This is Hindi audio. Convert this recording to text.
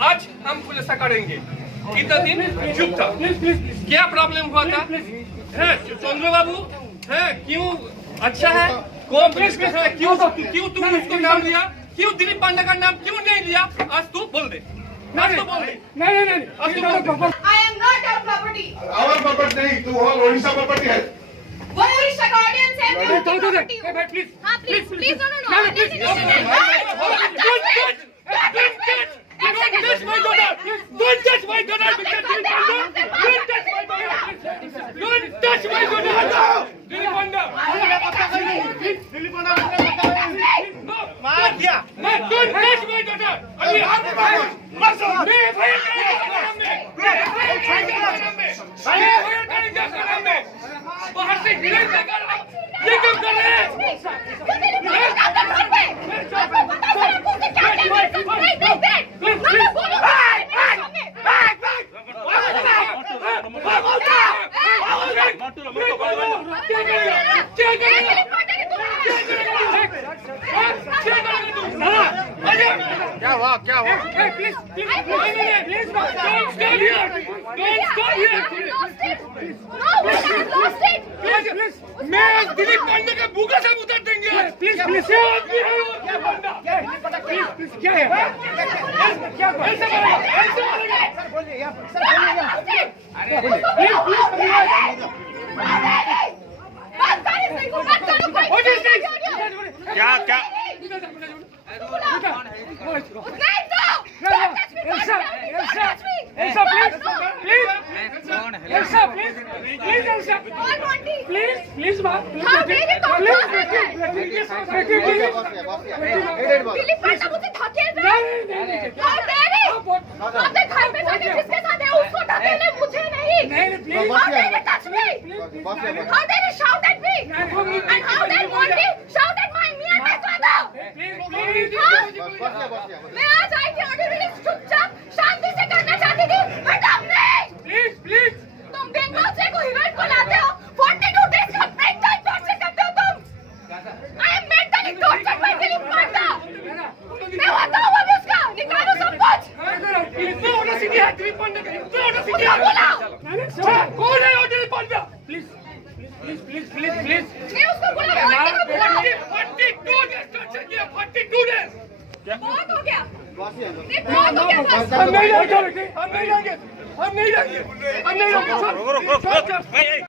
आज हम खुलासा करेंगे कितना दिन चुप था, क्या प्रॉब्लम हुआ था, है चंद्र बाबू है क्यों अच्छा है, कोऑपरेशन है क्यों तुमने उसको नाम लिया, क्यों दिलीप पांडे का नाम क्यों नहीं लिया, आज तू बोल दे। आज तो बोल दे। नहीं आज तो बोल दे। I am not your property. Our property नहीं, तू और ओडिशा प्रॉपर्टी है। वो ओडिशा का ऑडियंस है, मैं उनकी property हूँ। प्लीज हाँ please no Don't touch my daughter! Don't touch my daughter! Don't touch my daughter! Don't touch my daughter! Dilip Panda! मार दिया! Don't touch my daughter! अभी आप मार दो! मैं FIR करेंगे बाहर से गिरे लगा ये क्यों कर रहे हैं? क्या हुआ प्लीज मैं दिलीप पांडे के भूखा से उतर देंगे प्लीज क्या है क्या आपके घर में जाके जिसके साथ है उसको धकेले, मुझे नहीं। How dare you touch me? How dare you shout at me? And how dare Monty shout at me and my father? मैं आज आई थी ऑडियो रिलीज चुपचाप शांति से करना चाहती थी, बट अब नहीं। प्लीज तुम बेंगलोर से कोई इवेंट को लाते हो, 42 डेज का मेंटल टॉर्चर करते हो तुम। I am mentally tortured by Dilip पांडा। मैं बताऊँ अब उसका, निकालो सब कुछ। इतना ऑडेसिटी है दिलीप पांडे का, इतना ऑडेसिटी है। कौन है दिलीप पांडे? प्लीज मैं उसको बुला रही हूँ, 42 डेज टॉर्चर किया, 42 डेज। बहुत हो गया, बहुत हो गया बस। हम नहीं जाएंगे।